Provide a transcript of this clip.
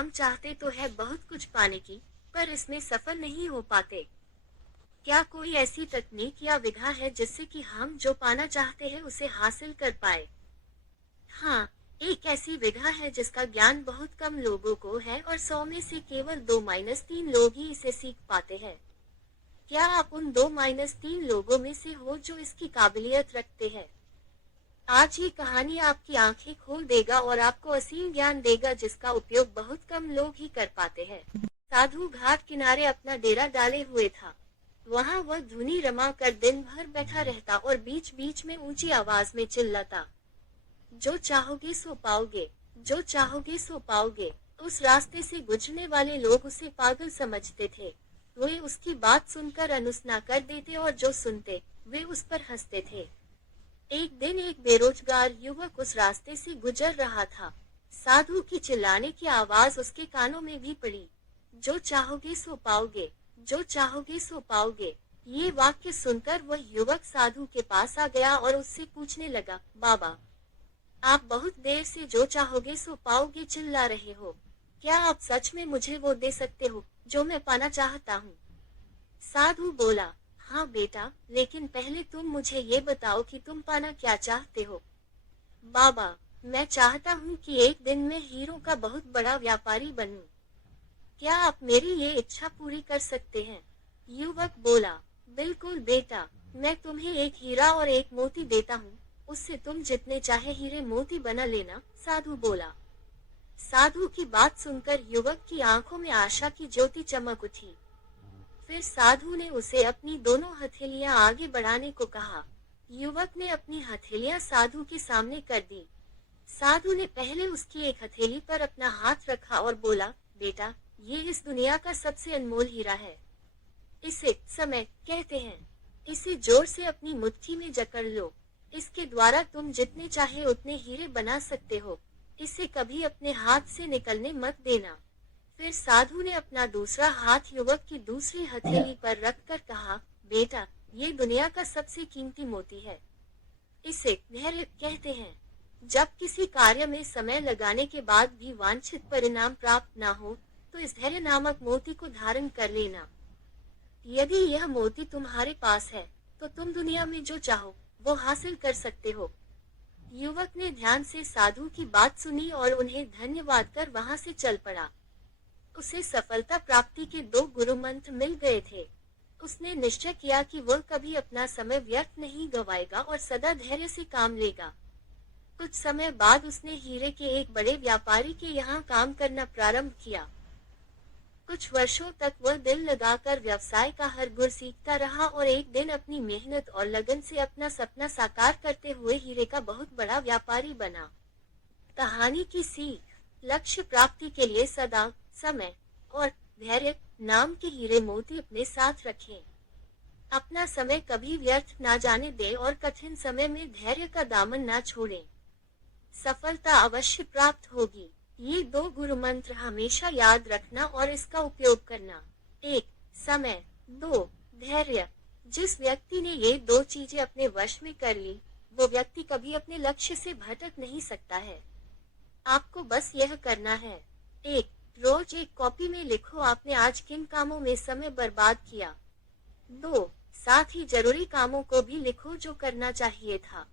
हम चाहते तो है बहुत कुछ पाने की, पर इसमें सफल नहीं हो पाते। क्या कोई ऐसी तकनीक या विधा है जिससे कि हम जो पाना चाहते हैं उसे हासिल कर पाए? हाँ, एक ऐसी विधा है जिसका ज्ञान बहुत कम लोगों को है और 100 में से केवल 2-3 लोग ही इसे सीख पाते हैं। क्या आप उन 2-3 लोगों में से हो जो इसकी काबिलियत रखते हैं? आज ये कहानी आपकी आंखें खोल देगा और आपको असीम ज्ञान देगा जिसका उपयोग बहुत कम लोग ही कर पाते हैं। साधु घाट किनारे अपना डेरा डाले हुए था। वहाँ वह धुनी रमा कर दिन भर बैठा रहता और बीच बीच में ऊंची आवाज में चिल्लाता, जो चाहोगे सो पाओगे, जो चाहोगे सो पाओगे। उस रास्ते से गुजरने वाले लोग उसे पागल समझते थे। वे उसकी बात सुनकर अनुसना कर देते और जो सुनते वे उस पर हंसते थे। एक दिन एक बेरोजगार युवक उस रास्ते से गुजर रहा था। साधु की चिल्लाने की आवाज उसके कानों में भी पड़ी, जो चाहोगे सो पाओगे, जो चाहोगे सो पाओगे। ये वाक्य सुनकर वह युवक साधु के पास आ गया और उससे पूछने लगा, बाबा, आप बहुत देर से जो चाहोगे सो पाओगे चिल्ला रहे हो। क्या आप सच में मुझे वो दे सकते हो जो मैं पाना चाहता हूँ? साधु बोला, हाँ बेटा, लेकिन पहले तुम मुझे ये बताओ कि तुम पाना क्या चाहते हो। बाबा, मैं चाहता हूँ कि एक दिन मैं हीरों का बहुत बड़ा व्यापारी बनूं। क्या आप मेरी ये इच्छा पूरी कर सकते हैं? युवक बोला, बिल्कुल बेटा, मैं तुम्हें एक हीरा और एक मोती देता हूँ, उससे तुम जितने चाहे हीरे मोती बना लेना। साधु बोला। साधु की बात सुनकर युवक की आंखों में आशा की ज्योति चमक उठी। फिर साधु ने उसे अपनी दोनों हथेलियां आगे बढ़ाने को कहा। युवक ने अपनी हथेलियां साधु के सामने कर दी। साधु ने पहले उसकी एक हथेली पर अपना हाथ रखा और बोला, बेटा, ये इस दुनिया का सबसे अनमोल हीरा है। इसे समय कहते हैं। इसे जोर से अपनी मुट्ठी में जकड़ लो। इसके द्वारा तुम जितने चाहे उतने हीरे बना सकते हो। इसे कभी अपने हाथ से निकलने मत देना। फिर साधु ने अपना दूसरा हाथ युवक की दूसरी हथेली पर रखकर कहा, बेटा, ये दुनिया का सबसे कीमती मोती है। इसे धैर्य कहते हैं। जब किसी कार्य में समय लगाने के बाद भी वांछित परिणाम प्राप्त न हो, तो इस धैर्य नामक मोती को धारण कर लेना। यदि यह मोती तुम्हारे पास है, तो तुम दुनिया में जो चाहो वो हासिल कर सकते हो। युवक ने ध्यान से साधु की बात सुनी और उन्हें धन्यवाद कर वहां से चल पड़ा। उसे सफलता प्राप्ति के 2 गुरु मंत्र मिल गए थे। उसने निश्चय किया कि वह कभी अपना समय व्यर्थ नहीं गवाएगा और सदा धैर्य से काम लेगा। कुछ समय बाद उसने हीरे के एक बड़े व्यापारी के यहाँ काम करना प्रारंभ किया। कुछ वर्षों तक वह दिल लगाकर व्यवसाय का हर गुर सीखता रहा और एक दिन अपनी मेहनत और लगन से अपना सपना साकार करते हुए हीरे का बहुत बड़ा व्यापारी बना। कहानी की सीख, लक्ष्य प्राप्ति के लिए सदा समय और धैर्य नाम के हीरे मोती अपने साथ रखें। अपना समय कभी व्यर्थ ना जाने दें और कठिन समय में धैर्य का दामन ना छोड़ें। सफलता अवश्य प्राप्त होगी। ये 2 गुरु मंत्र हमेशा याद रखना और इसका उपयोग करना। 1. समय, 2. धैर्य। जिस व्यक्ति ने ये 2 चीजें अपने वश में कर ली, वो व्यक्ति कभी अपने लक्ष्य से भटक नहीं सकता है। आपको बस यह करना है। 1. रोज एक कॉपी में लिखो आपने आज किन कामों में समय बर्बाद किया। 2. साथ ही जरूरी कामों को भी लिखो जो करना चाहिए था।